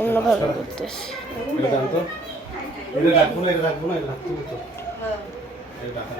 অন্যভাবে করতেছি। এটা রাখবো না, এটা রাখবো না, এটা রাখতে হতো। এটা রাখা